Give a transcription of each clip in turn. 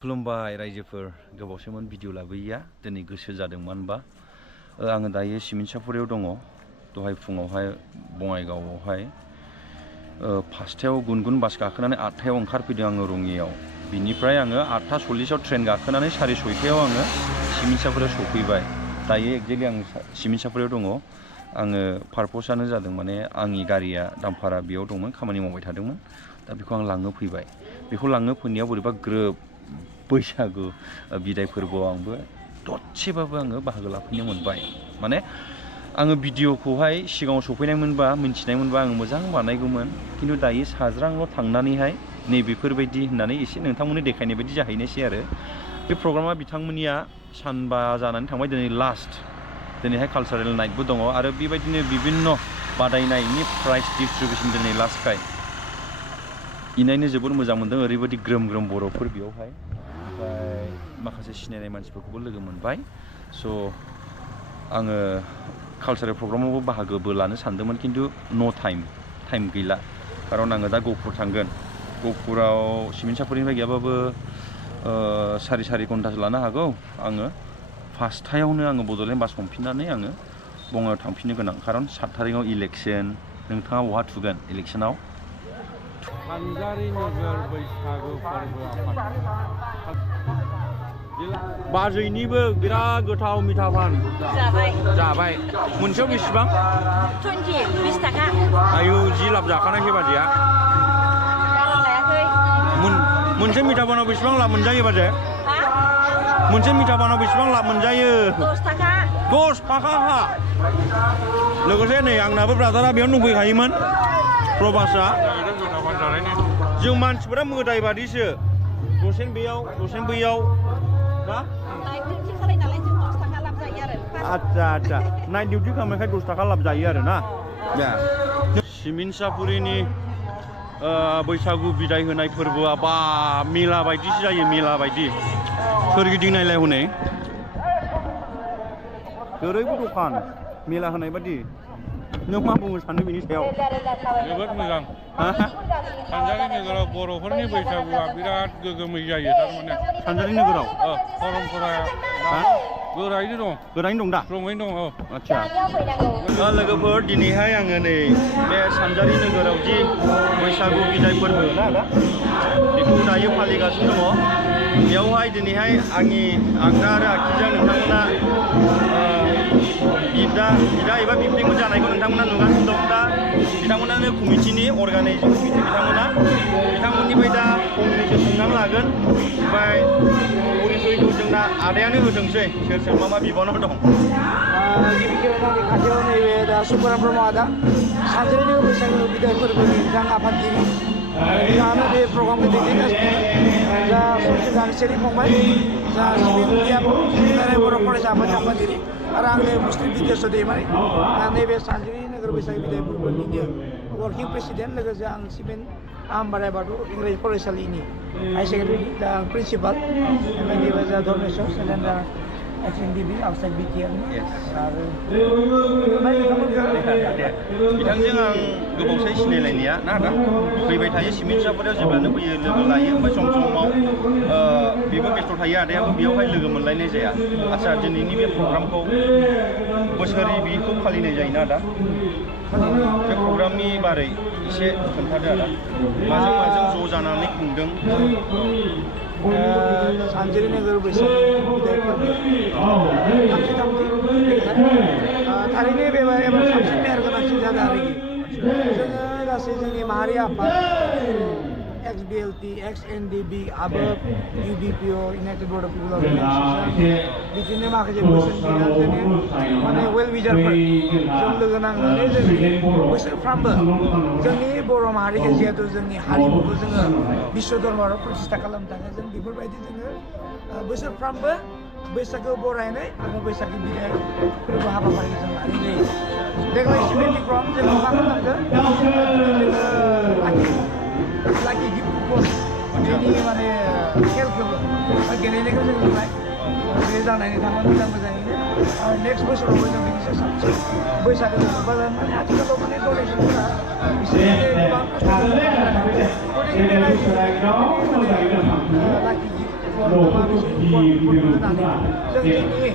खुलुमबाय रायजोफोर गोबावसैमोन भिडिअ लाबोयैया दिनै गोसो जादों मानो होनबा आङो दायो सिमिनसापुरियाव दङ दहाय फुङावहाय बङाइगावआवहाय 5टायाव गुनगुन बास गाखोनानै 8टायाव ओंखारफैदों आङो रङियाव बिनिफ्राय आङो 8:40आव ट्रेन गाखोनानै 6:30आव आङो सिमिनसापुरियाव सफैबाय दायो एक्जेक्टलि आं सिमिनसापुरियाव दङ आङो पारपसानो जादों माने आंनि गारिया दामफारा बेयाव दंमोन खामानि मावबाय थादोंमोन दा बेखौ आं लांनो फैबाय बेखौ लांनो फैनायाव बोरैबा ग्रोब बैसागु बिदाय फोरबोआव आंबो दसेबाबो आङो बाहागो लाफैनो मोनबाय माने आङो भिडिअखौहाय सिगाङाव सफैनायमोनबा मिन्थिनायमोनबा आङो मोजां बानायगौमोन खिन्थु दायो साज्रांल' थांनानैहाय नैबेफोरबायदि होननानै एसे नोंथांमोननो देखायनाय बायदि जाहैनोसै आरो बे प्रग्रामा बिथांमोननिया सानबा जानानै थांबाय दिनै लास्ट दिनैहाय कालचारेल नाइटबो दङ आरो बेबायदिनो बिभिन्न बादायनायनि प्राइज डिस्ट्रिबिउसन दिनै लास्टखाय इनायनो जोबोद मोजां मोनदों ओरैबायदि ग्रोम ग्रोम बर'फोर बेयावहाय ओमफ्राय माखासे सिनायनाय मानसिफोरखौबो लोगो मोनबाय स' आङो कालचारेल प्रग्रामावबो बाहागोबो लानो सानदोंमोन खिन्थु टाइम गैला खारन आङो दा गहपुर थांगोन गहपुराव सिमिनसापुरिनिफ्राय गैयाबाबो 4 घन्टासो लानो हागौ आङो 5टायावनो आङो बड'लेण्ड बास हमफिननानै आङो बङाइगाव थांफिननो गोनां खारन 7 थारिखआव इलेक्सन नोंथाङा बहा थुगोन इलेक्सनाव सानजारि नोगोर बैसागु फोरबो बाजैनिबो बिराद गोथाव मिथा पान जाबाय मोनसेयाव बेसेबां 20 थाखा आयु जि लाब जाखानायसै बाजैया मोनसे मिथा पानाव बेसेबां लाब मोनजायो बाजै मोनसे मिथा पानाव बेसेबां लाब मोनजायो 10 थाखा 10 थाखा लोगोसे नै आंनाबो ब्रादारा बेयाव दंफैखायोमोन प्रबासआ जों मानसिफोरा मोदाय बादिसो दसेन बेयाव दसेन बैयाव आच्छा नाइट डिउटि खालामनायखाय 10 थाखा लाब जायो आरो ना सिमिनसापुरिनि बैसागु बिदाय होनाय फोरबोआ बा मेला बायदिसो जायो मेला बायदि सोरगिदिं नायलाय हनै ओरैबो दखान मेला होनाय बायदि नों मा बुंनो सानो बेनि सायाव जोबोद मोजां सानजारि नोगोराव बर'फोरनि बैसागुआ बिराद गोगोमै जायो थारमाने सानजारि नोगोराव परम्पराया गोरायैनो दं दा दङैनो दं आच्छा लोगोफोर दिनैहाय आङो नै बे सानजारि नोगोराव जि बैसागु बिदाय फोरबो ना दा बेखौ दायो फालिगासिनो दङ बेयावहाय दिनैहाय आंनि आगदा आरो आगसिजों नोंथांमोना बिदा एबा बिबथैमोन जानायखौ नोंथांमोना नुगासिनो दं दा बिथांमोनानो कमिटिनि अर्गानाइजिं कमिटि बिथांमोननिफ्राय दा फंनैसो सोंनानै लागोन ओमफ्राय परिचयखौ जोंना आदायानो होथोंसै सोर मा बिबानाव दं गिबि खेबनि खाथियाव नैबे दा सुकुराम ब्रह्म आदा सानजारि बैसागु बिदाय फोरबोनि बिथां आफादगिरि बिथाङानो बे प्रग्रामखौ दैदेनगासिनो जा ससियेल फंबाय जा सिबिन बर' फरायसा आफादनि आफादगिरि आरो आंनि मुस्लिम बिद्यास दैमारि नैबे सानजारि नोगोर बैसागु बिदाय फोरबोनिनो वर्किं प्रेसिडेन्ट लोगोसे आं सिबिन आमबाराय बाथौ इंराजि फरायसालिनि हाई सेकेन्डारिनि दा प्रिन्सिपाल बेबायदिबो जा धर्मेश्वर सेलेन्डार SNDB आउटसाइड बिटिआरनि आरो बिथांजों आं गोबावसै सिनायलायनाया ना दा फैबाय थायो सिमिनसापुरियाव जेब्लानो फैयो लोगो लायो ओमफ्राय समाव बेबो बेस्थ' थायो आदायाबो बेयावहाय लोगो मोनलायनाय जाया आच्छा दिनैनि बे प्रग्रामखौ बोसोरै बेखौ फालिनाय जायोना दा बे प्रग्रामनि बारै एसे खोन्थादो आदा माजों ज' जानानै खुंदों सानजारि नोगोर बैसागु बिदाय फोरबो थारैनो एबार साबसिन मेहेर गोनांसिन जादों आरोखि जोङो गासै जोंनि माहारि आफाद XBLT XNDB आबोब UBPO United board of people organisation बिदिनो माखासे बोसोनगिरिया जोङो माने वेल विजारफोर जों लोगो नांनानै जों बोसोरफ्रामबो जोंनि बर' माहारिखौ जिहेतु जोंनि हारिमुखौ जोङो बिश्व दरबाराव प्रतिष्ठा खालामनो थाखाय जों बेफोरबायदि जोङो बोसोरफ्रामबो बैसागो बरायनाय आरो बैसागो बिदाय फोरबो हाबाफारिखौ जों लानाय जायो देग्लाय सिबिननि प्रग्राम जोङो मा खालामदों लाखि गिफ्ट बेनि माने खेलखौबो गेलेनायखौ जों नुबाय बे जानायनि थाखाय मोजाङैनो आरो नेक्स्ट बोसोरावबो जों बेनिसाय साबसिन बैसागो माने आथिखालाव माने डनेसनफोरा एसे गोबां लाखि माबा जों जोंनि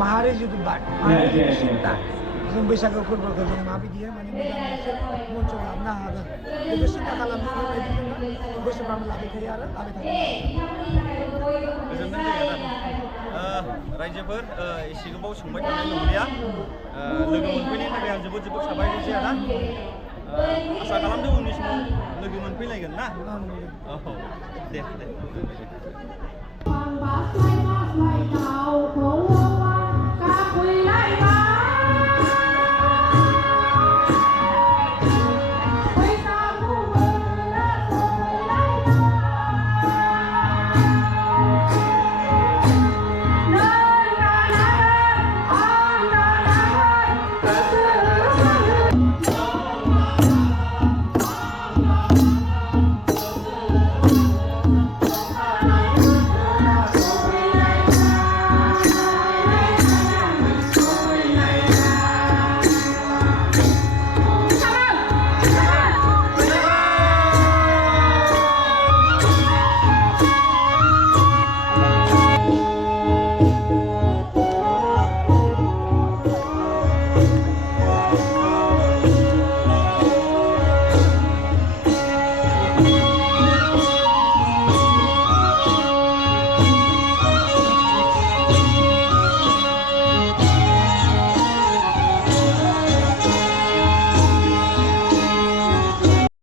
माहारि जिथु माहारि जिथु सिन्ता जों बैसागो फोरबोखौ जों माबायदियै माने मोजां मोनसे मन्च लाबोनो हागोन बेखौ सिन्था खालामनो बेबायदि जोङो बोसोरफ्रामबो लाबाय थायो आरो लाबाय थागोन। गोजोनथों जोङो रायजोफोर एसे गोबाव सोंबाय थानाय नंलिया लोगो मोनफैनायनि थाखाय आं जोबोद जोबोद साबायखर आदा आसा खालामदों उननि समाव लोगो मोनफैलायगोन ना औ दे दे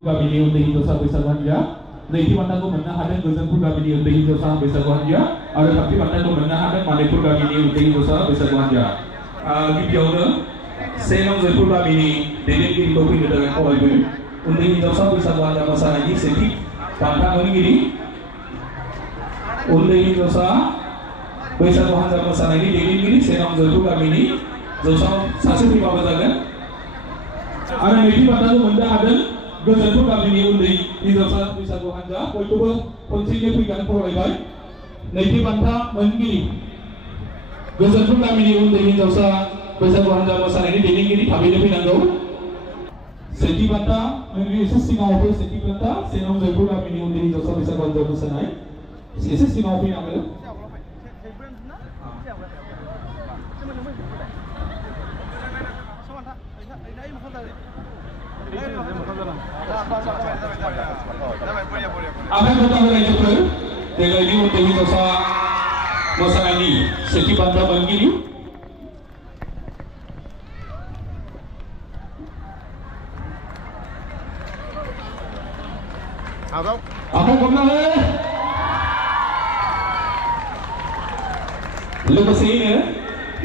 गामिनि उन्दै हिन्जावसा बैसागु हानजा नैथि बान्थाखौ मोननो हादों गोजोनपुर गामिनि उन्दै हिन्जावसा बैसागु हानजा आरो थामथि बान्थाखौ मोननो हादों मानिकपुर गामिनि उन्दै हिन्जावसा बैसागु हानजा गिबियावनो से नं जयपुर गामिनि दैदेनगिरिखौ फैनो थाखाय खावलायबाय उन्दै हिन्जावसा बैसागु हानजा मोसानायनि सेथि बान्था मोनगिरि उन्दै हिन्जावसा बैसागु हानजा मोसानायनि दैदेनगिरि से नं जयपुर गामिनि जौसा सासे फैबाबो जागोन आरो नैथि बान्थाखौ मोननो हादों गोजोनपुर गामिनि उन्दै हिन्जावसा बैसागु हानजा बयखौबो खनसेयैनो फैगोन खावलायबाय नैथि बान्था मोनगिरि गोजोनपुर गामिनि उन्दै हिन्जावसा बैसागु हानजा मोसानायनि दैदेनगिरि थाबैनो फैनांगौ सेथि बान्था मोनगिरि एसे सिगाङाव फै सेथि बान्था से नं जयपुर गामिनि उन्दै हिन्जावसा बैसागु हानजा मोसानाय एसे सिगाङाव फैनांगौ आखाइ खथा रायजोफोर देग्लायनि उन्दै हिन्जावसा मोसानायनि सेथि बान्था मोनगिरि आखाइ खथा लोगोसेयैनो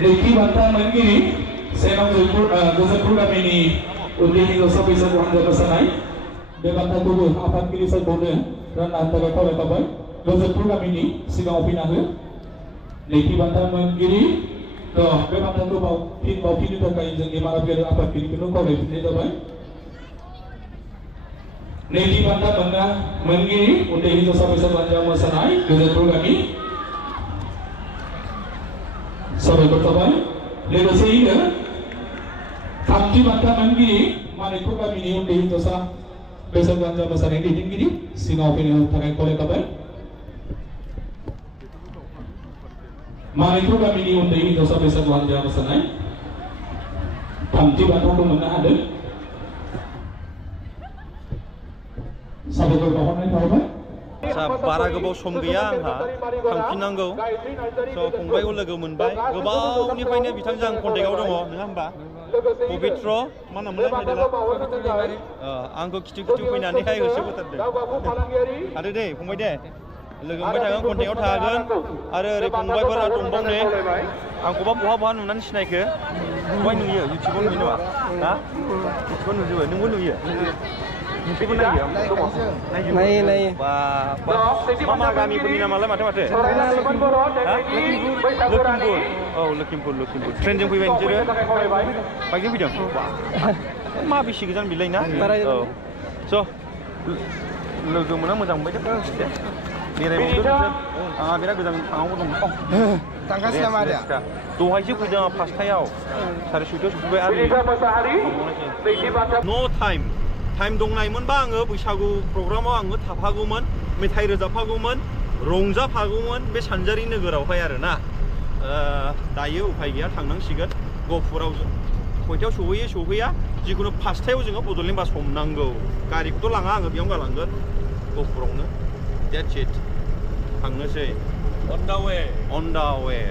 नैथि बान्था मोनगिरि से नं जयपुर गोजोनपुर गामिनि उन्दै हिन्जावसा बैसागु हानजा मोसानाय बे बान्थाखौबो आफादगिरि सायख'नो रानना होनो थाखाय खावलायबाय गोजोनपुर गामिनि सिगाङाव फैना हो नैथि बान्था मोनगिरि बे बान्थाखौ बावफिननो थाखाय जोंनि मानबियारि आफादगिरिखौनो खावलायफिननाय जाबाय नैथि बान्था मोनगिरि उन्दै हिन्जावसा बैसागु हानजा मोसानाय गोजोनपुर गामि साबायखर थाबाय लोगोसेयैनो थामथि बान्था मोनगिरि मानिकपुर गामिनि उन्दै हिन्जावसा बैसागु हानजा मोसानायनि दैदेनगिरि सिगाङाव फैनो थाखाय खावलायबाय मानिकपुर गामिनि उन्दै हिन्जावसा बैसागु हानजा मोसानाय थामथि बान्थाखौ मोननो हादों साबायखर बावहरनाय थाबाय बारा गोबाव सम गैया आंहा थांफिननांगौ स' फंबायखौ लोगो मोनबाय गोबावनिफ्रायनो बिथांजों आं कन्टेक्टआव दङ नङा होमबा पबित्र मा नाममोनलाय टाइटेला आंखौ खिथु खिथु फैनानैहाय गोसो बोथारदों आरो दे फंबाय दे लोगो मोनबाय थागोन कन्टेक्टआव थागोन आरो ओरै फंबायफोरा दंबावो ने आंखौबा बहा नुनानै सिनायखो फंबाय नुयो इउटुबाव नुयो नामा हा इउटुबाव नुजोबो नोंबो नुयो बेखौ नायो नायो बा मा गामिफोरनि नामालाय माथो लखिमपुर औ लखिमपुर ट्रेनजों फैबाय नोंसोरो बाइकजों फैदों मा बेसे गोजान बिलाय ना औ स' लोगो मोना मोजां मोनबाय दे बेरायबावदो आंहा बिराद गोजान थांनांगौ दं थांगासिनो नामा आदाया दहायसो फैदों आं 5थायाव 6:30 सफैबाय आरो नो टाइम दंनायमोनबा आङो बैसागु प्रग्रामाव आङो थाफागौमोन मेथाइ रोजाबफागौमोन रंजाफागौमोन बे सानजारि नोगोरावहाय आरोना दायो उफाय गैया थांनांसिगोन गहपुराव खयथायाव सहैया जिखुनु 5टायाव जोङो बड'लेण्ड बास हमनांगौ गारिखौथ' लाङा आङो बेयावनो गालांगोन गहपुरावनो that's it थांनोसै On the way. on the way